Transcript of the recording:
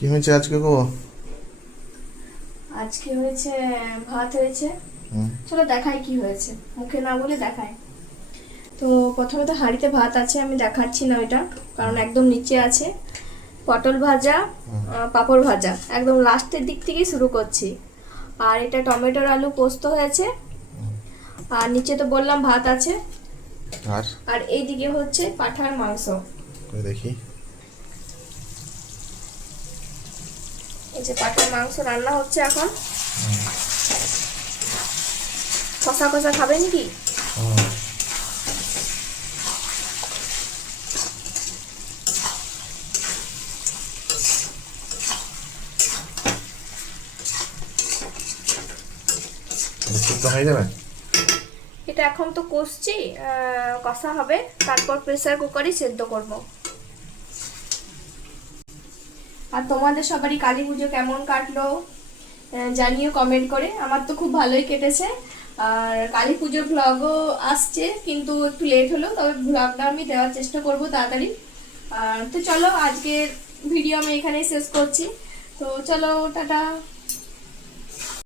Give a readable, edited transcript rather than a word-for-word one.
কি হয়েছে আজকে গো? আজকে হয়েছে ভাত হয়েছে। চলো দেখাই কি হয়েছে, মুখে না বলে দেখাই। তো প্রথমে তো হাঁড়িতে ভাত আছে, আমি দেখাচ্ছি না ওইটা, কারণ একদম নিচে আছে। পটল ভাজা, পাঁপড় ভাজা, একদম লাস্টের দিক থেকেই শুরু করছি। আর এটা টমেটোর আলু পোস্ত হয়েছে। আর নিচে তো বললাম ভাত আছে। আর আর এইদিকে হচ্ছে পাঁঠার মাংস। দেখি। এই যে পাঁঠার মাংস রান্না হচ্ছে এখন। কষা কষা খাবেন কি? সিদ্ধ হয়ে যাবে? এটা এখন তো কষছি, কষা হবে, তারপর প্রেসার কুকারে সেদ্ধ করব। আর তোমাদের সবারই কালী পুজো কেমন কাটলো জানিও কমেন্ট করে। আমার তো খুব ভালোই কেটেছে। আর কালী পুজোর ব্লগও আসছে, কিন্তু একটু লেট হলো, তবে ব্লগটা আমি দেওয়ার চেষ্টা করব তাড়াতাড়ি। তো চলো, আজকের ভিডিও আমি এখানেই শেষ করছি। তো চলো, টাটা।